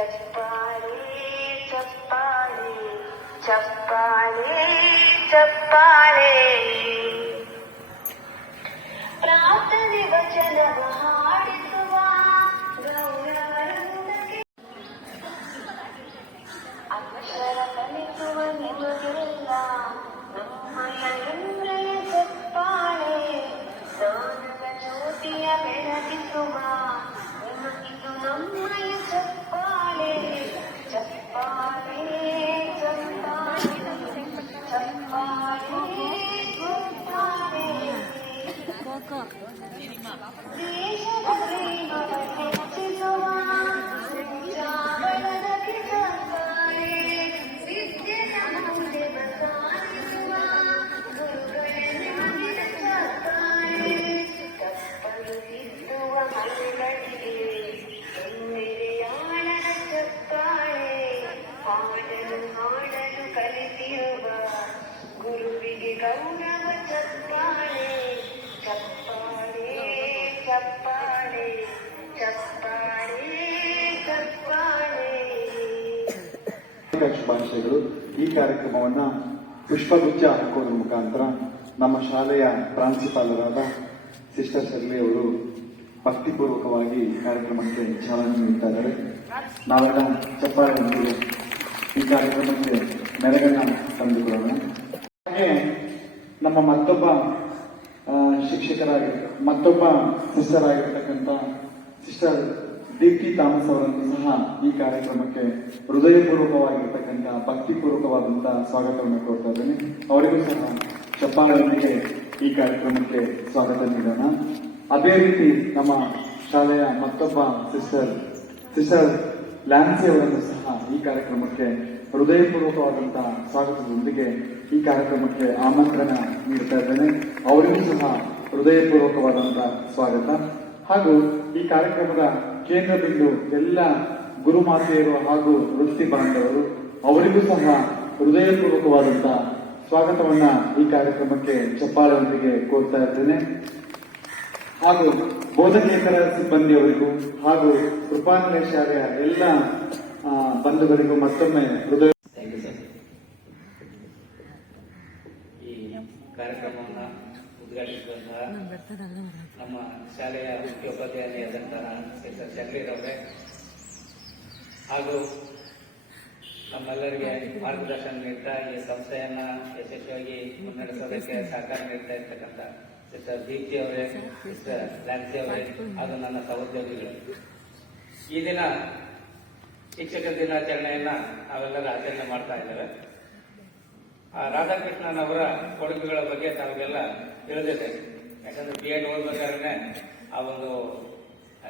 ಚಪ್ಪಾಳೆ ಚಪ್ಪಾಳೆ ಚಪ್ಪಾಳೆ ಚಪ್ಪಾಳೆ ಪ್ರಾರ್ಥನೆ ವಚನವ ಹಾಡಿಸುವ ಗೌರವಕ್ಕೆ ಅಕ್ಷರ ಕಲಿಸುವ ನಿಮಗೆಲ್ಲ ನಮ್ಮಯ ಎಂದರೆ ಚಪ್ಪಾಳೆ ಜ್ಞಾನದ ಜ್ಯೋತಿಯ ಬೆಳಗಿಸುವ ನಿಮಗಿದು ನಮ್ಮಯ ಚಪ್ಪಾಳೆ ಚಪ್ಪಾಳೆ ಚಪ್ಪಾಳೆ ಚಪ್ಪಾಳೆ ಚಪ್ಪಾಳೆ ದೇಶದ ಪ್ರೇಮವ ಹೆಚ್ಚಿಸುವ ಜಾಗರಣಕ್ಕೆ ಚಪ್ಪಾಳೆ ವಿದ್ಯೆಯ ಮೌಲ್ಯವ ಸಾಧಿಸುವ ಗುರುಗಳೆಂದಿಗೆ ಚಪ್ಪಾಳೆ ತಪ್ಪಲು ತಿದ್ದುವ ಮನೆಗಳಿಗೆ ಹೆಮ್ಮೆರೆಯಾಳದ ಚಪ್ಪಾಳೆ ಹಾಡಲು ಹಾಡಲು ಕಲಿತಿರುವ ಗುರುವಿಗೆ ಗೌರವ ಚಪ್ಪಾಳೆ ಚಪ್ಪಾಳೆ ಚಪ್ಪಾಳೆ ಚಪ್ಪಾಳೆ ಚಪ್ಪಾಳೆ. ಶುಭಾಶಯಗಳು. ಈ ಕಾರ್ಯಕ್ರಮವನ್ನ ಪುಷ್ಪಗುಚ್ಛ ಹಾಕೋದ್ರ ಮುಖಾಂತರ ನಮ್ಮ ಶಾಲೆಯ ಪ್ರಾಂಶುಪಾಲರಾದ ಸಿಸ್ಟರ್ ಶರ್ಲಿ ಅವರು ಭಕ್ತಿಪೂರ್ವಕವಾಗಿ ಕಾರ್ಯಕ್ರಮಕ್ಕೆ ಚಾಲನೆ ನೀಡ್ತಾ ಇದ್ದಾರೆ. ನಾವೆಲ್ಲ ಚಪ್ಪಾಳೆಯೊಂದಿಗೆ ಈ ಕಾರ್ಯಕ್ರಮಕ್ಕೆ ಮೆರಗನ್ನ ತಂದುಕೊಳ್ಳೋಣ. ಹಾಗೆ ನಮ್ಮ ಮತ್ತೊಬ್ಬ ಮತ್ತೊಬ್ಬ ಸಿಸ್ಟರ್ ಆಗಿರ್ತಕ್ಕಂಥ ಸಿಸ್ಟರ್ ದೀಪ್ತಿ ಥಾಮಸ್ ಅವರನ್ನು ಸಹ ಈ ಕಾರ್ಯಕ್ರಮಕ್ಕೆ ಹೃದಯಪೂರ್ವಕವಾಗಿರ್ತಕ್ಕಂಥ ಭಕ್ತಿಪೂರ್ವಕವಾದಂತಹ ಸ್ವಾಗತವನ್ನು ಕೋರ್ತಾ ಇದ್ದೇನೆ. ಅವರಿಗೂ ಸಹ ಚಪ್ಪಾಳೆಯೊಂದಿಗೆ ಈ ಕಾರ್ಯಕ್ರಮಕ್ಕೆ ಸ್ವಾಗತ ನೀಡೋಣ. ಅದೇ ರೀತಿ ನಮ್ಮ ಶಾಲೆಯ ಮತ್ತೊಬ್ಬ ಸಿಸ್ಟರ್ ಲ್ಯಾನ್ಸಿ ಅವರನ್ನು ಸಹ ಈ ಕಾರ್ಯಕ್ರಮಕ್ಕೆ ಹೃದಯಪೂರ್ವಕವಾದಂತಹ ಸ್ವಾಗತದೊಂದಿಗೆ ಈ ಕಾರ್ಯಕ್ರಮಕ್ಕೆ ಆಮಂತ್ರಣ ನೀಡ್ತಾ ಇದ್ದೇನೆ. ಅವರಿಗೂ ಸಹ ಹೃದಯಪೂರ್ವಕವಾದಂತಹ ಸ್ವಾಗತ. ಹಾಗೂ ಈ ಕಾರ್ಯಕ್ರಮದ ಕೇಂದ್ರ ಬಿಂದು ಎಲ್ಲ ಗುರುಮಾತೆಯರು ಹಾಗೂ ವೃತ್ತಿ ಬಾಂಧವರು, ಅವರಿಗೂ ಸಹ ಹೃದಯಪೂರ್ವಕವಾದಂತಹ ಸ್ವಾಗತವನ್ನ ಈ ಕಾರ್ಯಕ್ರಮಕ್ಕೆ ಚಪ್ಪಾಳೆಯೊಂದಿಗೆ ಕೋರ್ತಾ ಇದ್ದೇನೆ. ಹಾಗೂ ಬೋಧಕೇತರ ಸಿಬ್ಬಂದಿಯವರಿಗೂ ಹಾಗೂ ಕೃಪಾನಿಲಯ ಶಾಲೆಯ ಎಲ್ಲ ಬಂಧುಗಳಿಗೂ ಮತ್ತೊಮ್ಮೆ ಹೃದಯ. ಈ ಕಾರ್ಯಕ್ರಮವನ್ನು ಉದ್ಘಾಟಿಸಿದಂತಹ ನಮ್ಮ ಶಾಲೆಯ ಮುಖ್ಯೋಪಾಧ್ಯಾಯರಾದಂತಹ ಸಿಸ್ಟರ್ ಶರ್ಲಿರವರೇ ಹಾಗೂ ನಮ್ಮೆಲ್ಲರಿಗೆ ಮಾರ್ಗದರ್ಶನ ನೀಡ್ತಾ ಈ ಸಂಸ್ಥೆಯನ್ನ ಯಶಸ್ವಿಯಾಗಿ ಮುನ್ನಡೆಸೋದಕ್ಕೆ ಸಹಕಾರ ನೀಡ್ತಾ ಇರ್ತಕ್ಕಂಥ ಸಿಸ್ಟರ್ ದೀಪ್ತಿ ಅವರೇ, ಸಿಸ್ಟರ್ ಲ್ಯಾನ್ಸಿ ಅವರೇ ಹಾಗೂ ನನ್ನ ಸಹೋದ್ಯೋಗಿಗಳು, ಈ ದಿನ ಶಿಕ್ಷಕರ ದಿನಾಚರಣೆಯನ್ನ ನಾವೆಲ್ಲರೂ ಆಚರಣೆ ಮಾಡ್ತಾ ಇದ್ದೇವೆ. ರಾಧಾಕೃಷ್ಣನ್ ಅವರ ಕೊಡುಗೆಗಳ ಬಗ್ಗೆ ತಾವೆಲ್ಲ ತಿಳಿದಿದೆ. ಯಾಕಂದ್ರೆ BEd ಓದ್ಬೇಕಾದ್ರೆ ಆ ಒಂದು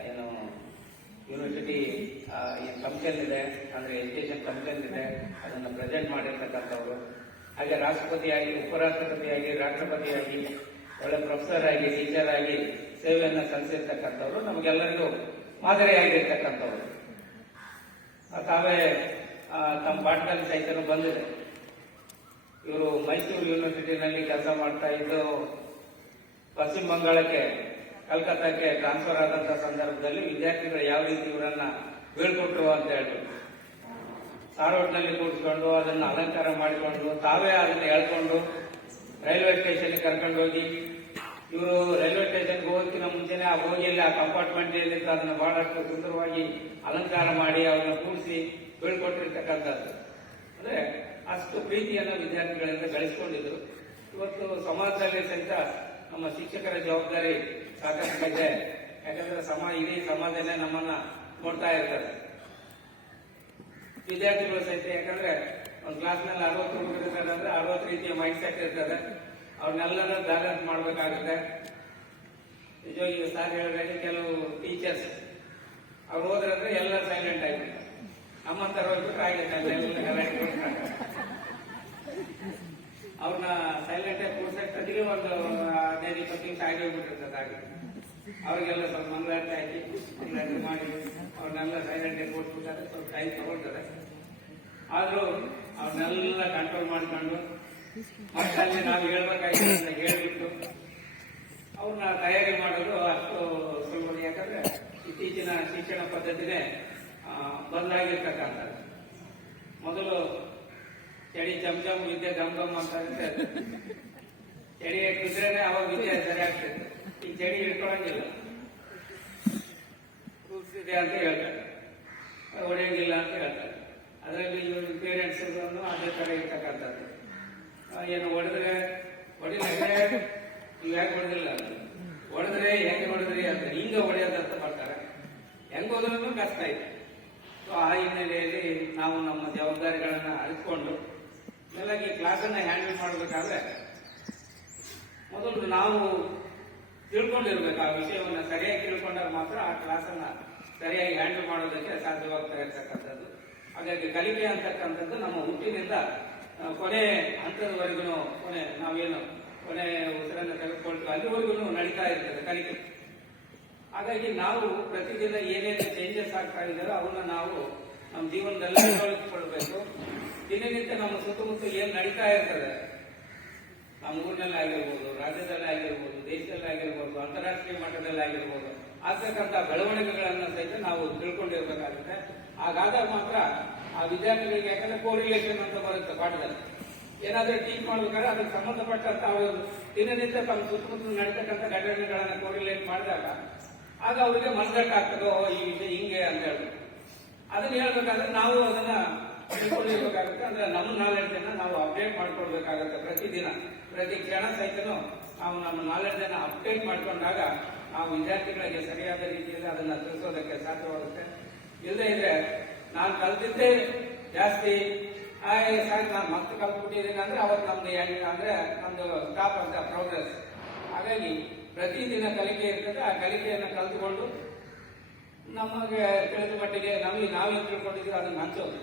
ಏನು ಯೂನಿವರ್ಸಿಟಿ ಫಂಕ್ಷನ್ ಇದೆ, ಅಂದ್ರೆ ಎಜುಕೇಶನ್ ಫಂಕ್ಷನ್ ಇದೆ, ಅದನ್ನು ಪ್ರೆಸೆಂಟ್ ಮಾಡಿರ್ತಕ್ಕಂಥವ್ರು. ಹಾಗೆ ರಾಷ್ಟ್ರಪತಿಯಾಗಿ, ಉಪರಾಷ್ಟ್ರಪತಿಯಾಗಿ, ರಾಷ್ಟ್ರಪತಿಯಾಗಿ, ಒಳ್ಳೆ ಪ್ರೊಫೆಸರ್ ಆಗಿ, ಟೀಚರ್ ಆಗಿ ಸೇವೆಯನ್ನು ಸಲ್ಲಿಸಿರ್ತಕ್ಕಂಥವ್ರು, ನಮಗೆಲ್ಲರಿಗೂ ಮಾದರಿಯಾಗಿರ್ತಕ್ಕಂಥವ್ರು. ತಾವೇ ತಮ್ಮ ಪಾಠದಲ್ಲಿ ಸಹಿತ ಬಂದಿದೆ. ಇವರು ಮೈಸೂರು ಯೂನಿವರ್ಸಿಟಿನಲ್ಲಿ ಕೆಲಸ ಮಾಡ್ತಾ ಇದ್ದು ಪಶ್ಚಿಮ ಬಂಗಾಳಕ್ಕೆ, ಕಲ್ಕತ್ತಾಕ್ಕೆ ಟ್ರಾನ್ಸ್ಫರ್ ಆದಂತಹ ಸಂದರ್ಭದಲ್ಲಿ ವಿದ್ಯಾರ್ಥಿಗಳು ಯಾವ ರೀತಿ ಇವರನ್ನ ಬೀಳ್ಕೊಟ್ರು ಅಂತ ಹೇಳ್ಬಿಟ್ಟು ಸಾರೋಟ್ನಲ್ಲಿ ಕೂಡಿಸ್ಕೊಂಡು ಅದನ್ನು ಅಲಂಕಾರ ಮಾಡಿಕೊಂಡು ತಾವೇ ಅದನ್ನು ಹೇಳ್ಕೊಂಡು ರೈಲ್ವೆ ಸ್ಟೇಷನ್ ಕರ್ಕೊಂಡು ಹೋಗಿ, ಇವರು ರೈಲ್ವೆ ಸ್ಟೇಷನ್ಗೆ ಹೋಗೋದಕ್ಕಿಂತ ಮುಂಚೆನೆ ಆ ಬೋಗಿಯಲ್ಲಿ ಆ ಕಂಪಾರ್ಟ್ಮೆಂಟ್ ಏನಿತ್ತು ಅದನ್ನು ಬಹಳಷ್ಟು ಸುಂದರವಾಗಿ ಅಲಂಕಾರ ಮಾಡಿ ಅವ್ರನ್ನ ಕೂಡಿಸಿ ಬೀಳ್ಕೊಟ್ಟಿರ್ತಕ್ಕಂಥದ್ದು. ಅಂದ್ರೆ ಅಷ್ಟು ಪ್ರೀತಿಯನ್ನು ವಿದ್ಯಾರ್ಥಿಗಳಿಂದ ಗಳಿಸಿಕೊಂಡಿದ್ರು. ಇವತ್ತು ಸಮಾಜದಲ್ಲಿ ಸಹಿತ ನಮ್ಮ ಶಿಕ್ಷಕರ ಜವಾಬ್ದಾರಿ ಸಾಕಷ್ಟು ಇದೆ. ಯಾಕಂದ್ರೆ ಇಡೀ ಸಮಾಜನೇ ನಮ್ಮನ್ನ ನೋಡ್ತಾ ಇರ್ತಾರೆ. ವಿದ್ಯಾರ್ಥಿಗಳು ಸಹಿತ, ಯಾಕಂದ್ರೆ ಒಂದು ಕ್ಲಾಸ್ನಲ್ಲಿ 60 ಹುಡುಗರು ಇರ್ತಾರೆ ಅಂದ್ರೆ 60 ರೀತಿಯ ಮೈಂಡ್ ಸೆಟ್ ಇರ್ತದೆ. ಅವ್ರನ್ನೆಲ್ಲನೂ ಬ್ಯಾಲೆನ್ಸ್ ಮಾಡ್ಬೇಕಾಗುತ್ತೆ. ನಿಜವಾಗಿ ಸಾರ್ ಹೇಳಿದ್ರೆ ಕೆಲವು ಟೀಚರ್ಸ್ ಅವ್ರು ಹೋದ್ರಂದ್ರೆ ಎಲ್ಲ ಸೈಲೆಂಟ್ ಆಗಿಬಿಡ್ತಾರೆ. ನಮ್ಮಂತರ ಹೋಗ್ಬಿಟ್ರೆ ಆಗಿರ್ತಾರೆ, ಅವ್ರನ್ನ ಸೈಲೆಂಟ್ ಆಗಿ ಕೂರ್ಸಕ್ಕೆ ಒಂದು 15-20 ನಿಮಿಷ ಆಗಿ ಹೋಗ್ಬಿಟ್ಟಿರ್ತದೆ. ಹಾಗೆ ಅವ್ರಿಗೆಲ್ಲ ಸ್ವಲ್ಪ ಮಂಗಳಾರತಿ ಹಾಕಿ ಮಂಗಳಾರತಿ ಮಾಡಿ ಅವ್ರನ್ನೆಲ್ಲ ಸೈಲೆಂಟ್ ಆಗಿ ಕೂರ್ಸ್ಬಿಟ್ಟಾರೆ. ಸ್ವಲ್ಪ ಟೈಮ್ ತಗೊಳ್ತಾರೆ. ಆದ್ರೂ ಅವ್ರನ್ನೆಲ್ಲ ಕಂಟ್ರೋಲ್ ಮಾಡ್ಕೊಂಡು ಮಕ್ಕಳಲ್ಲಿ ನಾವು ಹೇಳ್ಬೇಕಾಗಿ ಹೇಳ್ಬಿಟ್ಟು ಅವ್ರನ್ನ ತಯಾರಿ ಮಾಡೋದು ಅಷ್ಟು ಸುಲಭ. ಯಾಕಂದ್ರೆ ಇತ್ತೀಚಿನ ಶಿಕ್ಷಣ ಪದ್ಧತಿನೇ ಬದಲಾಗಿರ್ತಕ್ಕಂಥದ್ದು. ಮೊದಲು ಚಳಿ ಚಮಚಮ್ ವಿದ್ಯೆ ಗಮ್ ಗಮ್ ಅಂತ ಇರುತ್ತೆ. ಚಳಿ ಇದ್ರೇನೆ ಅವಾಗ ವಿದ್ಯೆ ಸರಿ ಆಗ್ತೈತೆ. ಈ ಚಳಿ ಹಿಡ್ಕೊಳಂಗಿಲ್ಲ, ಕೂಸಿದೆ ಅಂತ ಹೇಳ್ತಾರೆ, ಹೊಡೆಯಂಗಿಲ್ಲ ಅಂತ ಹೇಳ್ತಾರೆ. ಅದರಲ್ಲಿ ಇವ್ರ ಪೇರೆಂಟ್ಸ್ ಅದೇ ತರ ಇರ್ತಕ್ಕಂಥದ್ದು. ಏನು ಹೊಡೆದ್ರೆ ನೀವು ಯಾಕೆ ಹೊಡೆದಿಲ್ಲ, ಹೊಡೆದ್ರೆ ಹೆಂಗೆ ಹೊಡೆದ್ರಿ ಅಂತ ಹಿಂಗೆ ಹೊಡೆಯೋದಂತ ಮಾಡ್ತಾರೆ. ಹೆಂಗ್ ಹೋದ್ರೂ ಕಷ್ಟ ಇದೆ. ಸೊ ಆ ಹಿನ್ನೆಲೆಯಲ್ಲಿ ನಾವು ನಮ್ಮ ಜವಾಬ್ದಾರಿಗಳನ್ನ ಅರಿತುಕೊಂಡು ಮೇಲಾಗಿ ಕ್ಲಾಸನ್ನ ಹ್ಯಾಂಡಲ್ ಮಾಡಬೇಕಾದ್ರೆ ಮೊದಲು ನಾವು ತಿಳ್ಕೊಂಡಿರ್ಬೇಕು. ಆ ವಿಷಯವನ್ನು ಸರಿಯಾಗಿ ತಿಳ್ಕೊಂಡಾಗ ಮಾತ್ರ ಆ ಕ್ಲಾಸನ್ನ ಸರಿಯಾಗಿ ಹ್ಯಾಂಡಲ್ ಮಾಡೋದಕ್ಕೆ ಸಾಧ್ಯವಾಗ್ತಾ ಇರ್ತಕ್ಕಂಥದ್ದು. ಹಾಗಾಗಿ ಕಲಿಕೆ ಅಂತಕ್ಕಂಥದ್ದು ನಮ್ಮ ಹುಟ್ಟಿನಿಂದ ಕೊನೆ ಹಂತದವರೆಗೂ ನಾವೇನು ಕೊನೆ ಉಸಿರನ್ನು ತೆಗೆದುಕೊಳ್ತೀವಿ ಅಲ್ಲಿವರೆಗೂ ನಡೀತಾ ಇರ್ತದೆ ಕಲಿಕೆ. ಹಾಗಾಗಿ ನಾವು ಪ್ರತಿದಿನ ಏನೇನು ಚೇಂಜಸ್ ಆಗ್ತಾ ಇದ್ದಾರೋ ಅವನ್ನ ನಾವು ನಮ್ಮ ಜೀವನದಲ್ಲಿ ಅಳವಡಿಸಿಕೊಳ್ಬೇಕು. ದಿನನಿತ್ಯ ನಮ್ಮ ಸುತ್ತಮುತ್ತ ಏನ್ ನಡೀತಾ ಇರ್ತದೆ, ನಮ್ಮ ಊರಿನಲ್ಲಿ ಆಗಿರ್ಬೋದು, ರಾಜ್ಯದಲ್ಲಿ ಆಗಿರ್ಬೋದು, ದೇಶದಲ್ಲಿ ಆಗಿರ್ಬೋದು, ಅಂತಾರಾಷ್ಟ್ರೀಯ ಮಟ್ಟದಲ್ಲಿ ಆಗಿರ್ಬೋದು, ಆಗ್ತಕ್ಕಂಥ ಬೆಳವಣಿಗೆಗಳನ್ನ ಸಹಿತ ನಾವು ತಿಳ್ಕೊಂಡಿರ್ಬೇಕಾಗುತ್ತೆ. ಹಾಗಾದಾಗ ಮಾತ್ರ ಆ ವಿದ್ಯಾರ್ಥಿಗಳಿಗೆ, ಯಾಕಂದ್ರೆ ಕೋರಿಲೇಷನ್ ಅಂತ ಬರುತ್ತೆ ಪಾಠದಲ್ಲಿ, ಏನಾದ್ರೂ ಟೀಚ್ ಮಾಡ್ಬೇಕಾದ್ರೆ ಅದಕ್ಕೆ ಸಂಬಂಧಪಟ್ಟಂತ ಅವರು ದಿನನಿತ್ಯ ತಮ್ಮ ಸುತ್ತಮುತ್ತ ನಡೀತಕ್ಕಂಥ ಘಟನೆಗಳನ್ನ ಕೋರಿಲೇಟ್ ಮಾಡಿದಾಗ ಆಗ ಅವರಿಗೆ ಮನದಟ್ಟ ಆಗ್ತದೋ ಈ ವಿಷಯ ಹಿಂಗೆ ಅಂತ ಹೇಳ್ಬೇಕು. ಅದನ್ನ ಹೇಳ್ಬೇಕಾದ್ರೆ ನಾವು ಅದನ್ನ ತಿಳ್ಕೊಂಡಿರ್ಬೇಕಾಗುತ್ತೆ. ಅಂದ್ರೆ ನಮ್ಮ ನಾಲೆಡ್ಜ್ ಅನ್ನ ನಾವು ಅಪ್ಡೇಟ್ ಮಾಡ್ಕೊಳ್ಬೇಕಾಗತ್ತೆ. ಪ್ರತಿದಿನ ಪ್ರತಿ ಕ್ಷಣ ಸಹಿತನು ನಾವು ನಮ್ಮ ನಾಲೆಡ್ಜ್ ಅನ್ನ ಅಪ್ಡೇಟ್ ಮಾಡ್ಕೊಂಡಾಗ ನಾವು ವಿದ್ಯಾರ್ಥಿಗಳಿಗೆ ಸರಿಯಾದ ರೀತಿಯಲ್ಲಿ ಅದನ್ನ ತಿಳಿಸೋದಕ್ಕೆ ಸಾಧ್ಯವಾಗುತ್ತೆ. ಇಲ್ಲದೆ ಇದ್ರೆ ನಾನು ಕಲ್ತಿದ್ದೇ ಜಾಸ್ತಿ ನಾನು ಮತ್ತೆ ಕಲ್ತ್ಬಿಟ್ಟಿದ್ದೀನಿ ಅಂದ್ರೆ ಅವತ್ತು ನಮ್ದು ಅಂದ್ರೆ ನಮ್ದು ಸ್ಟಾಪ್ ಅಂತ ಪ್ರೋಗ್ರೆಸ್. ಹಾಗಾಗಿ ಪ್ರತಿದಿನ ಕಲಿಕೆ ಇರ್ತದೆ. ಆ ಕಲಿಕೆಯನ್ನು ಕಲ್ತುಕೊಂಡು ನಮಗೆ ತಿಳಿದ ಮಟ್ಟಿಗೆ ನಮಗೆ ನಾವೇನು ತಿಳ್ಕೊಂಡಿದ್ದೀವಿ ಅದನ್ನ ಹಂಚೋದು.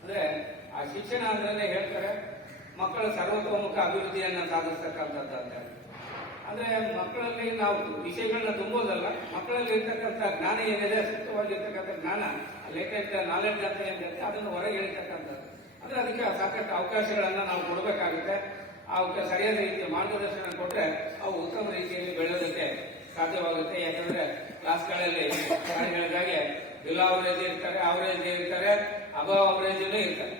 ಅಂದ್ರೆ ಆ ಶಿಕ್ಷಣ ಅಂದ್ರೆ ಹೇಳ್ತಾರೆ ಮಕ್ಕಳ ಸರ್ವತೋಮುಖ ಅಭಿವೃದ್ಧಿಯನ್ನ ಸಾಧಿಸ್ತಕ್ಕಂಥದ್ದು ಅಂತ. ಅಂದ್ರೆ ಮಕ್ಕಳಲ್ಲಿ ನಾವು ವಿಷಯಗಳನ್ನ ತುಂಬೋದಲ್ಲ, ಮಕ್ಕಳಲ್ಲಿ ಇರ್ತಕ್ಕಂಥ ಜ್ಞಾನ ಏನಿದೆ, ಸೂಕ್ತವಾಗಿರ್ತಕ್ಕಂಥ ಜ್ಞಾನ, ಲೇಟೆಸ್ಟ್ ನಾಲೆಡ್ಜ್ ಅಂತ ಏನಿದೆ ಅದನ್ನು ಹೊರಗೆ ಇಳಿತಕ್ಕಂಥದ್ದು. ಅಂದ್ರೆ ಅದಕ್ಕೆ ಸಾಕಷ್ಟು ಅವಕಾಶಗಳನ್ನ ನಾವು ಕೊಡಬೇಕಾಗುತ್ತೆ. ಅವಕ್ಕೆ ಸರಿಯಾದ ರೀತಿಯ ಮಾರ್ಗದರ್ಶನ ಕೊಟ್ಟರೆ ಅವು ಉತ್ತಮ ರೀತಿಯಲ್ಲಿ ಬೆಳೆಯೋದಕ್ಕೆ ಸಾಧ್ಯವಾಗುತ್ತೆ. ಯಾಕಂದ್ರೆ ಕ್ಲಾಸ್ಗಳಲ್ಲಿ ಹೇಳಿದಾಗೆ ಬಿಲೋ ಅವರೇಜ್ ಇರ್ತಾರೆ, ಅವರೇಜ್ ಇರ್ತಾರೆ, ಅಬವ್ ಅವರೇಜ್ನೂ ಇರ್ತಾರೆ.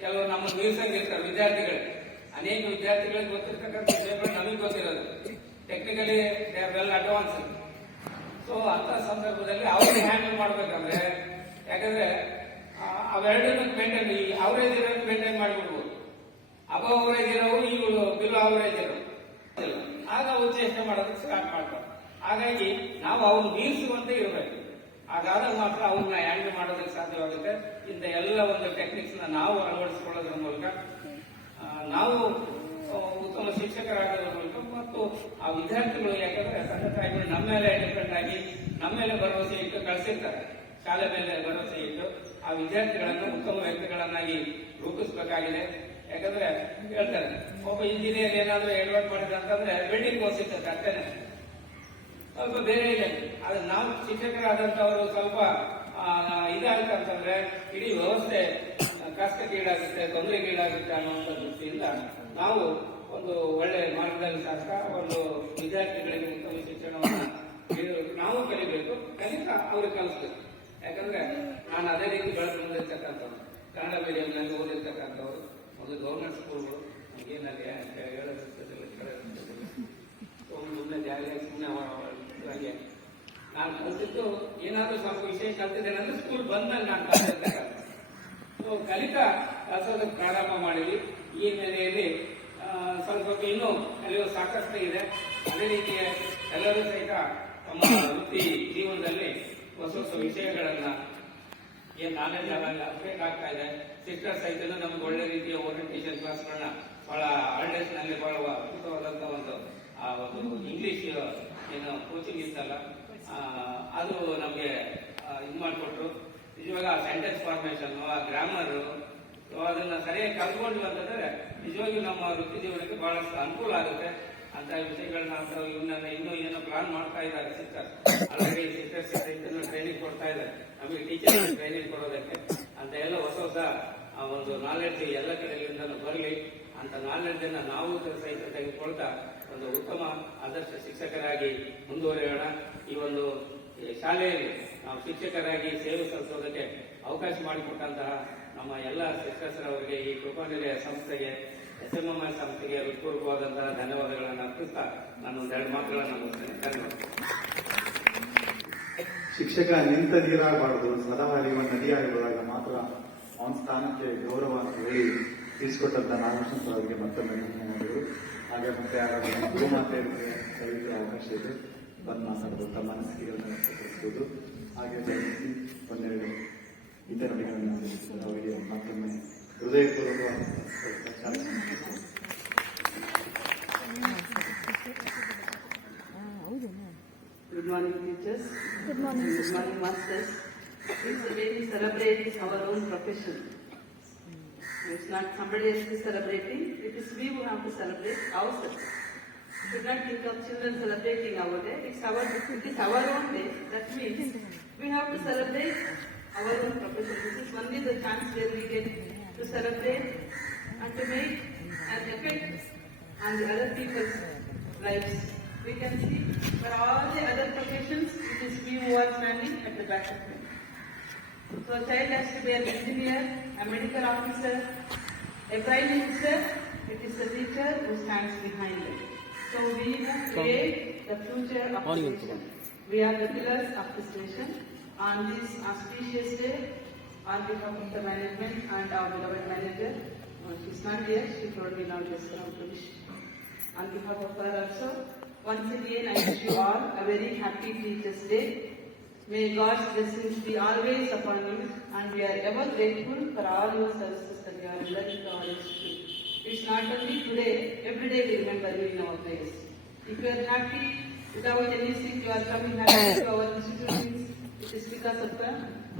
ಕೆಲವು ನಮ್ಮನ್ನು ಮೀರ್ಸಂಗಿರ್ತಾರೆ ವಿದ್ಯಾರ್ಥಿಗಳಿಗೆ. ಅನೇಕ ವಿದ್ಯಾರ್ಥಿಗಳಿಗೆ ಗೊತ್ತಿರ್ತಕ್ಕಂಥ ವಿಷಯಗಳು ನಮಗೆ ಗೊತ್ತಿರೋದು, technically they are well advance. So ಅಂತ ಸಂದರ್ಭದಲ್ಲಿ ಅವ್ರಿಗೆ ಹ್ಯಾಂಡಲ್ ಮಾಡ್ಬೇಕಂದ್ರೆ, ಯಾಕಂದ್ರೆ ಅವೆರಡನ್ನು ಮೇಂಟೈನ್, ಈ ಅವರೇಜ್ ಇರೋದು ಮೇಂಟೈನ್ ಮಾಡಿಬಿಡ್ಬೋದು, ಅಬವ್ ಅವರೇಜ್ ಇರೋರು ಇವರು ಬಿಲೋ ಅವರೇಜ್ ಇರೋರು ಆಗ ಅವು ಚೇಷ್ಟೆ ಮಾಡೋದಕ್ಕೆ ಸ್ಟಾರ್ಟ್ ಮಾಡ್ತಾರೆ. ಹಾಗಾಗಿ ನಾವು ಅವ್ನು ಮೀರಿಸುವಂತೆ ಇರಬೇಕು. ಹಾಗಾದಾಗ ಮಾತ್ರ ಅವನ್ನ ಹ್ಯಾಂಡಲ್ ಮಾಡೋದಕ್ಕೆ ಸಾಧ್ಯವಾಗುತ್ತೆ. ಇಂಥ ಎಲ್ಲ ಒಂದು ಟೆಕ್ನಿಕ್ಸ್ ನಾವು ಅಳವಡಿಸಿಕೊಳ್ಳೋದ್ರ ಮೂಲಕ ನಾವು ಉತ್ತಮ ಶಿಕ್ಷಕರಾಗೋದ್ರ ಮೂಲಕ ಮತ್ತು ಆ ವಿದ್ಯಾರ್ಥಿಗಳು, ಯಾಕಂದ್ರೆ ತಂದೆ ತಾಯಿಗಳು ನಮ್ಮ ಮೇಲೆ ಡಿಪೆಂಡ್ ಆಗಿ ನಮ್ಮ ಮೇಲೆ ಭರವಸೆ ಇಟ್ಟು ಕಳಿಸಿರ್ತಾರೆ, ಶಾಲೆ ಮೇಲೆ ಭರವಸೆ ಇಟ್ಟು ಆ ವಿದ್ಯಾರ್ಥಿಗಳನ್ನು ಉತ್ತಮ ವ್ಯಕ್ತಿಗಳನ್ನಾಗಿ ರೂಪಿಸಬೇಕಾಗಿದೆ. ಯಾಕಂದ್ರೆ ಹೇಳ್ತಾರೆ ಒಬ್ಬ ಇಂಜಿನಿಯರ್ ಏನಾದ್ರೂ ಎಡ್ವರ್ಟ್ ಮಾಡಿದ್ರೆ ಅಂತಂದ್ರೆ ಬಿಲ್ಡಿಂಗ್ ಓದಿಸುತ್ತೆ ಅಷ್ಟೇನೆ, ಸ್ವಲ್ಪ ಬೇರೆ ಇದೆ. ಆದ್ರೆ ನಾವು ಶಿಕ್ಷಕರಾದಂತವರು ಸ್ವಲ್ಪ ಇದಾಗುತ್ತಂತಂದ್ರೆ ಇಡೀ ವ್ಯವಸ್ಥೆ ಕಷ್ಟಕ್ಕೀಡಾಗುತ್ತೆ, ತೊಂದರೆಗೀಡಾಗುತ್ತೆ ಅನ್ನುವಂಥ ದೃಷ್ಟಿಯಿಂದ ನಾವು ಒಂದು ಒಳ್ಳೆ ಮಾರ್ಗದರ್ಶಕ, ಒಂದು ವಿದ್ಯಾರ್ಥಿಗಳಿಗೆ ಉತ್ತಮ ಶಿಕ್ಷಣವನ್ನು ನಾವು ಕಲಿಬೇಕು, ಕಲಿತ ಅವ್ರಿಗೆ ಕಲಿಸ್ಬೇಕು. ಯಾಕಂದ್ರೆ ನಾನು ಅದೇ ರೀತಿ ಬೆಳೆದು ಬಂದಿರ್ತಕ್ಕಂಥವ್ರು, ಕನ್ನಡ ಮೀಡಿಯಂನಲ್ಲಿ ಓದಿರ್ತಕ್ಕಂಥವ್ರು, ಒಂದು ಗೌರ್ಮೆಂಟ್ ಸ್ಕೂಲ್ಗಳು ನಮಗೇನಲ್ಲಿ ಸುಮ್ಮನೆ ಜಾಗ ಸುಮ್ಮನೆ ಹಾಗೆ ನಾನು ಕಲಿತಿದ್ದು ಏನಾದ್ರೂ ಸ್ವಲ್ಪ ವಿಷಯ ಕಲ್ತಿದ್ದೇನೆ ಅಂದ್ರೆ ಸ್ಕೂಲ್ ಬಂದಾಗ ನಾನು ಕಲಿತಿರ್ತಕ್ಕಂಥ. ಕಲಿಕಾ ಕಲಿಸೋದಕ್ಕೆ ಪ್ರಾರಂಭ ಮಾಡಿದ್ವಿ. ಈ ನೆಲೆಯಲ್ಲಿ ಸ್ವಲ್ಪ ಇನ್ನೂ ಕಲಿಯುವ ಸಾಕಷ್ಟು ಇದೆ. ಅದೇ ರೀತಿಯ ಎಲ್ಲರೂ ಸಹಿತ ತಮ್ಮ ವೃತ್ತಿ ಜೀವನದಲ್ಲಿ ಹೊಸ ಹೊಸ ವಿಷಯಗಳನ್ನ ಏನ್ ನಾಲೆಡ್ಜ್ ಅಪ್ಡೇಟ್ ಆಗ್ತಾ ಇದೆ. ಸಿಸ್ಟರ್ ಸಹಿತ ನಮ್ಗೆ ಒಳ್ಳೆ ರೀತಿಯ ಓರಿಯಂಟೇಷನ್ ಕ್ಲಾಸ್ಗಳನ್ನ ಬಹಳ ಹಾಲಿಡೇಸ್ ನಲ್ಲಿ ಬಹಳ ಅದ್ಭುತವಾದಂತ ಒಂದು ಇಂಗ್ಲಿಷ್ ಏನು ಕೋಚಿಂಗ್ ಇತ್ತಲ್ಲ, ಅದು ನಮ್ಗೆ ಇದು ಮಾಡಿಕೊಟ್ರು. ನಿಜವಾಗ ಆ ಸೆಂಟೆನ್ಸ್ ಫಾರ್ಮೇಶನ್, ಆ ಗ್ರಾಮರ್, ಅದನ್ನ ಸರಿಯಾಗಿ ಕಲ್ತ್ಕೊಂಡ್ವಿ ಅಂತಂದ್ರೆ ನಿಜವಾಗಿಯೂ ನಮ್ಮ ವೃತ್ತಿ ಜೀವನಕ್ಕೆ ಬಹಳಷ್ಟು ಅನುಕೂಲ ಆಗುತ್ತೆ. ಅಂತ ವಿಷಯಗಳನ್ನ ಇನ್ನೂ ಏನೋ ಪ್ಲಾನ್ ಮಾಡ್ತಾ ಇದ್ದಾರೆ ಸಿಸ್ಟರ್. ಆಲ್ರೆಡಿ ಸಿಸ್ಟರ್ಸ್ ಟ್ರೈನಿಂಗ್ ಕೊಡ್ತಾ ಇದ್ದಾರೆ, ನಮಗೆ ಟೀಚರ್ಸ್ ಟ್ರೈನಿಂಗ್ ಕೊಡೋದಕ್ಕೆ. ಅಂತ ಎಲ್ಲ ಹೊಸ ಹೊಸ ಒಂದು ನಾಲೆಡ್ಜ್ ಎಲ್ಲ ಕಡೆಗಳಿಂದ ಬರಲಿ. ಅಂತ ನಾಲೆಡ್ಜ್ ಅನ್ನ ನಾವು ಸಹಿತ ತೆಗೆದುಕೊಳ್ತಾ ಒಂದು ಉತ್ತಮ ಆದರ್ಶ ಶಿಕ್ಷಕರಾಗಿ ಮುಂದುವರಿಯೋಣ. ಈ ಒಂದು ಶಾಲೆಯಲ್ಲಿ ನಾವು ಶಿಕ್ಷಕರಾಗಿ ಸೇವೆ ಸಲ್ಲಿಸೋದಕ್ಕೆ ಅವಕಾಶ ಮಾಡಿಕೊಟ್ಟಂತಹ ನಮ್ಮ ಎಲ್ಲ ಶಿಕ್ಷಕರವರಿಗೆ ಈ ಕೃಪಾನಿಲಯ ಸಂಸ್ಥೆಗೆ SMMS ಸಂಸ್ಥೆಗೆ ಹೃತ್ಪೂರ್ವಕವಾದಂತಹ ಧನ್ಯವಾದಗಳನ್ನು ಅರ್ಪಿಸ್ತಾ ನಾನು ಒಂದೆರಡು ಮಾತುಗಳನ್ನು ಮುಗಿಸ್ತೇನೆ. ಧನ್ಯವಾದ. ಶಿಕ್ಷಕ ನಿಂತ ನೀರಾಗಬಾರದು, ಸದಾ ಹರಿಯುವ ನದಿಯಾಗಿರುವಾಗ ಮಾತ್ರ ಅವನ ಸ್ಥಾನಕ್ಕೆ ಗೌರವ ಅಂತ ಹೇಳಿ ತಿಳಿಸಿಕೊಟ್ಟಂತ ನಾಗಭೂಷಣ್ ಅವರಿಗೆ ಮತ್ತೊಮ್ಮೆ ಧನ್ಯವಾದಗಳು. ಹಾಗೆ ಮತ್ತೆ ಯಾರಾದರೂ ಗುರುಮಾತೆ ಕಲಿಯುವ ಅವಕಾಶ ಇದೆ, ಬಂದು ಮಾತಾಡಬಹುದು, ತಮ್ಮ ಮನಸ್ಸಿಗೆಗಳನ್ನು ವ್ಯಕ್ತಪಡಿಸಬಹುದು. ಹಾಗೆ ಜಯಿಸಿ ಒಂದೆರಡು ಇತರಗಳನ್ನು ಅವರಿಗೆ ಮತ್ತೊಮ್ಮೆ ಹೃದಯಪೂರ್ವಕ Good morning, teachers. Good morning, masters. It's the way we celebrate is our own profession. It's not somebody else is celebrating. It is we who have to celebrate ourselves. We should not think of children celebrating our day. It is our own day. That means we have to celebrate our own profession. This is only the chance where we get to celebrate and to make an effect on the other people's lives. We can see for all the other professions, it is we who are standing at the back of them. So a child has to be an engineer, a medical officer, a prime minister. It is the teacher who stands behind them. So we who create the future of the nation. We are the pillars of this nation. On this auspicious day, on behalf of the management and our beloved manager, she's not here, she told me now just around to wish. On behalf of her also, once again I wish you all a very happy Teachers' Day. May God's blessings be always upon you, and we are ever grateful for all your services that you are rendering to our institute. It's not only today, every day we remember you in our prayers. If you are happy without any sick, you are coming happy to our institutions, it is because of the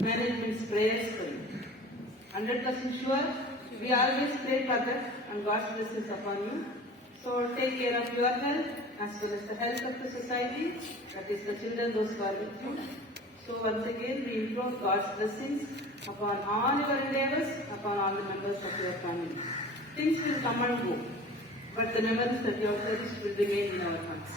management's prayers for you. 100% sure, we always pray for that and God's blessings upon you. So take care of your health as well as the health of the society, that is the children, those who are with you. So once again, we implore God's blessings upon all your endeavors, upon all the members of your family. Things will come and go, but the memories that you have cherished will remain in our hearts.